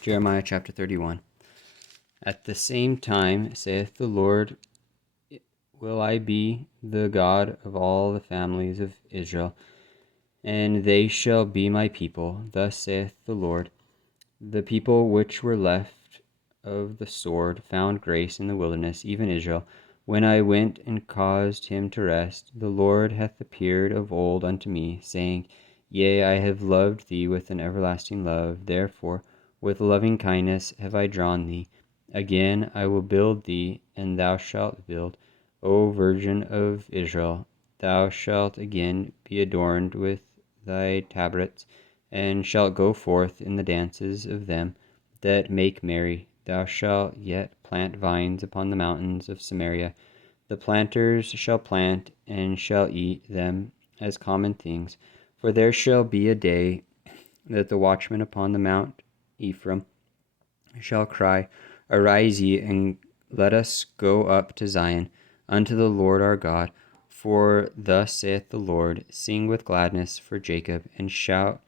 Jeremiah chapter 31. At the same time, saith the Lord, will I be the God of all the families of Israel, and they shall be my people. Thus saith the Lord, the people which were left of the sword found grace in the wilderness, even Israel. When I went and caused him to rest, the Lord hath appeared of old unto me, saying, Yea, I have loved thee with an everlasting love, therefore with loving kindness have I drawn thee. Again I will build thee, and thou shalt build, O Virgin of Israel. Thou shalt again be adorned with thy tabrets, and shalt go forth in the dances of them that make merry. Thou shalt yet plant vines upon the mountains of Samaria. The planters shall plant, and shall eat them as common things. For there shall be a day that the watchmen upon the mount Ephraim shall cry, Arise ye, and let us go up to Zion, unto the Lord our God. For thus saith the Lord, Sing with gladness for Jacob, and shout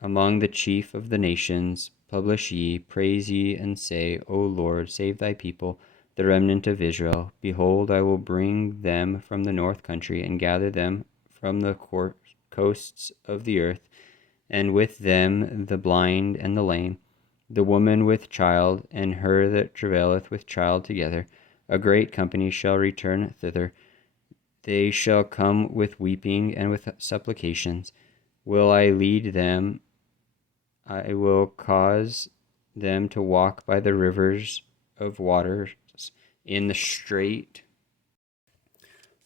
among the chief of the nations. Publish ye, praise ye, and say, O Lord, save thy people, the remnant of Israel. Behold, I will bring them from the north country, and gather them from the coasts of the earth, and with them the blind and the lame, the woman with child, and her that travaileth with child together. A great company shall return thither. They shall come with weeping and with supplications. Will I lead them? I will cause them to walk by the rivers of waters in the straight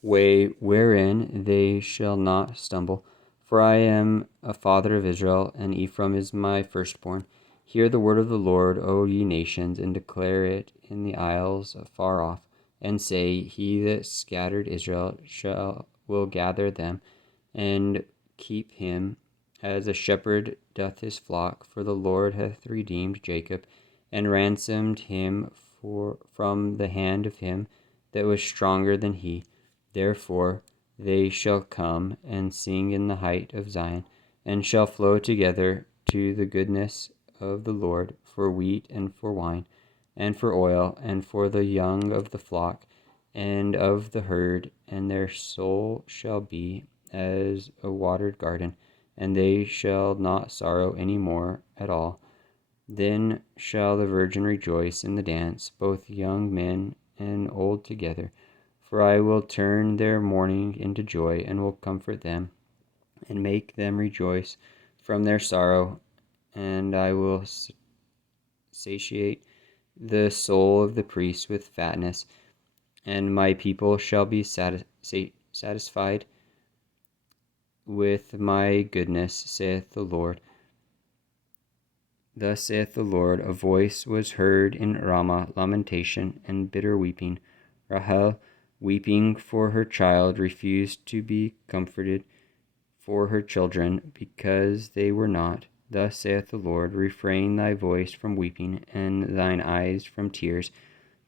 way wherein they shall not stumble. For I am a father of Israel, and Ephraim is my firstborn. Hear the word of the Lord, O ye nations, and declare it in the isles afar off, and say, He that scattered Israel will gather them, and keep him, as a shepherd doth his flock. For the Lord hath redeemed Jacob, and ransomed him from the hand of him that was stronger than he. Therefore they shall come and sing in the height of Zion, and shall flow together to the goodness of the Lord, for wheat and for wine, and for oil, and for the young of the flock, and of the herd, and their soul shall be as a watered garden, and they shall not sorrow any more at all. Then shall the virgin rejoice in the dance, both young men and old together. For I will turn their mourning into joy, and will comfort them, and make them rejoice from their sorrow, and I will satiate the soul of the priest with fatness, and my people shall be satisfied with my goodness, saith the Lord. Thus saith the Lord, a voice was heard in Ramah, lamentation and bitter weeping. Rahel, weeping for her child, refused to be comforted for her children, because they were not. Thus saith the Lord, refrain thy voice from weeping, and thine eyes from tears,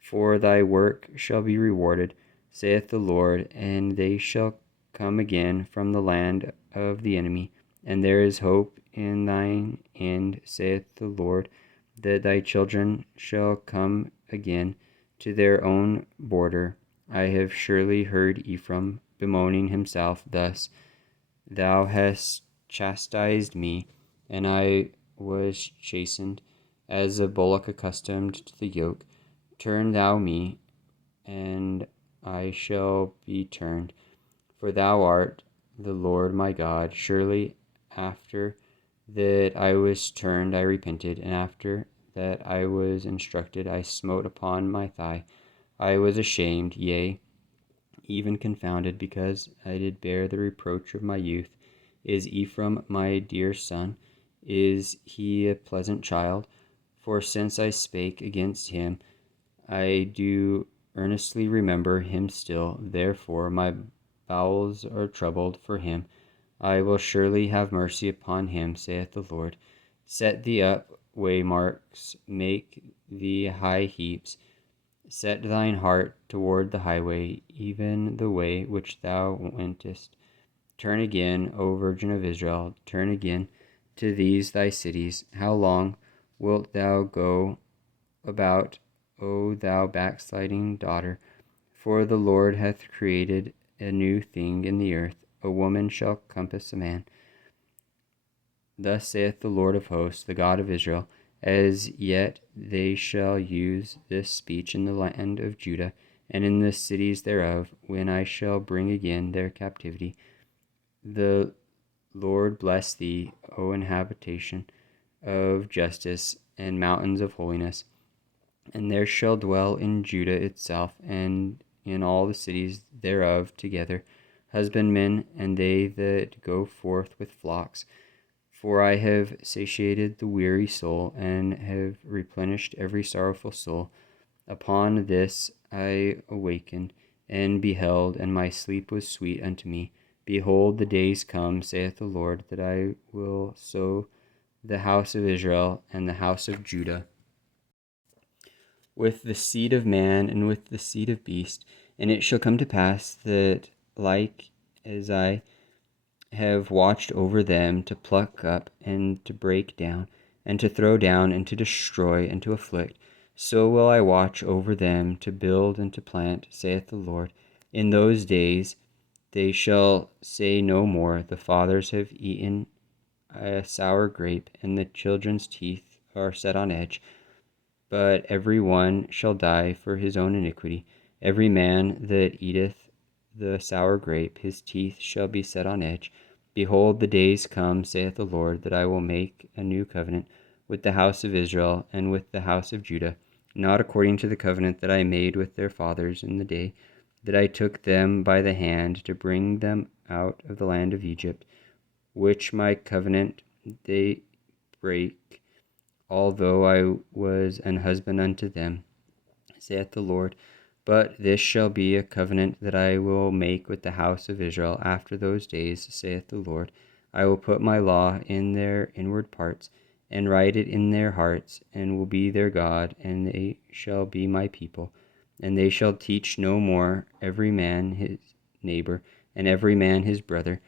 for thy work shall be rewarded, saith the Lord, and they shall come again from the land of the enemy. And there is hope in thine end, saith the Lord, that thy children shall come again to their own border. I have surely heard Ephraim bemoaning himself thus, Thou hast chastised me, and I was chastened, as a bullock accustomed to the yoke. Turn thou me, and I shall be turned. For thou art the Lord my God. Surely after that I was turned, I repented, and after that I was instructed, I smote upon my thigh. I was ashamed, yea, even confounded, because I did bear the reproach of my youth. Is Ephraim my dear son? Is he a pleasant child? For since I spake against him, I do earnestly remember him still. Therefore my bowels are troubled for him. I will surely have mercy upon him, saith the Lord. Set thee up waymarks, make thee high heaps. Set thine heart toward the highway, even the way which thou wentest. Turn again, O Virgin of Israel, turn again to these thy cities. How long wilt thou go about, O thou backsliding daughter? For the Lord hath created a new thing in the earth, a woman shall compass a man. Thus saith the Lord of hosts, the God of Israel, as yet they shall use this speech in the land of Judah, and in the cities thereof, when I shall bring again their captivity. The Lord bless thee, O inhabitation of justice and mountains of holiness. And there shall dwell in Judah itself, and in all the cities thereof together, husbandmen, and they that go forth with flocks. For I have satiated the weary soul, and have replenished every sorrowful soul. Upon this I awakened, and beheld, and my sleep was sweet unto me. Behold, the days come, saith the Lord, that I will sow the house of Israel and the house of Judah with the seed of man and with the seed of beast. And it shall come to pass that, like as I have watched over them to pluck up and to break down, and to throw down and to destroy and to afflict, so will I watch over them to build and to plant, saith the Lord. In those days they shall say no more, the fathers have eaten a sour grape, and the children's teeth are set on edge. But every one shall die for his own iniquity. Every man that eateth the sour grape, his teeth shall be set on edge. Behold, the days come, saith the Lord, that I will make a new covenant with the house of Israel and with the house of Judah, not according to the covenant that I made with their fathers in the day that I took them by the hand to bring them out of the land of Egypt, which my covenant they break, although I was an husband unto them, saith the Lord. But this shall be a covenant that I will make with the house of Israel after those days, saith the Lord. I will put my law in their inward parts, and write it in their hearts, and will be their God, and they shall be my people. And they shall teach no more every man his neighbor, and every man his brother,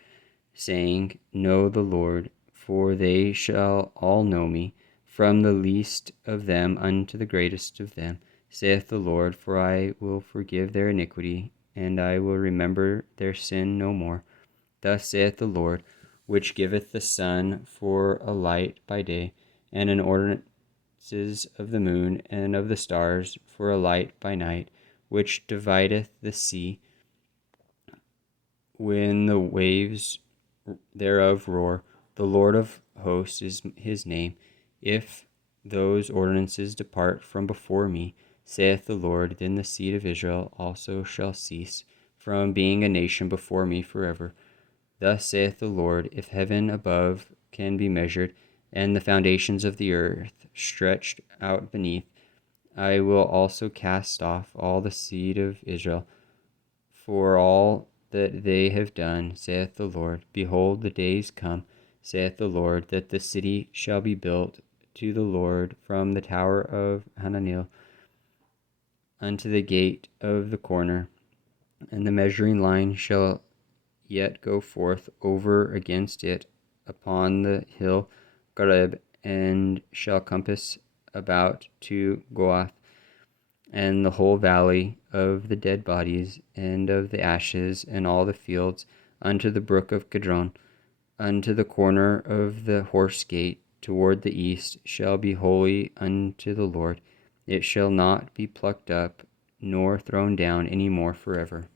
saying, Know the Lord, for they shall all know me, from the least of them unto the greatest of them, saith the Lord. For I will forgive their iniquity, and I will remember their sin no more. Thus saith the Lord, which giveth the sun for a light by day, and an ordinances of the moon and of the stars for a light by night, which divideth the sea when the waves thereof roar. The Lord of hosts is his name. If those ordinances depart from before me, saith the Lord, then the seed of Israel also shall cease from being a nation before me forever. Thus saith the Lord, if heaven above can be measured, and the foundations of the earth stretched out beneath, I will also cast off all the seed of Israel for all that they have done, saith the Lord. Behold, the days come, saith the Lord, that the city shall be built to the Lord from the tower of Hananel unto the gate of the corner, and the measuring line shall yet go forth over against it upon the hill Gareb, and shall compass about to Goath, and the whole valley of the dead bodies, and of the ashes, and all the fields, unto the brook of Kidron, unto the corner of the horse gate, toward the east, shall be holy unto the Lord. It shall not be plucked up, nor thrown down any more forever.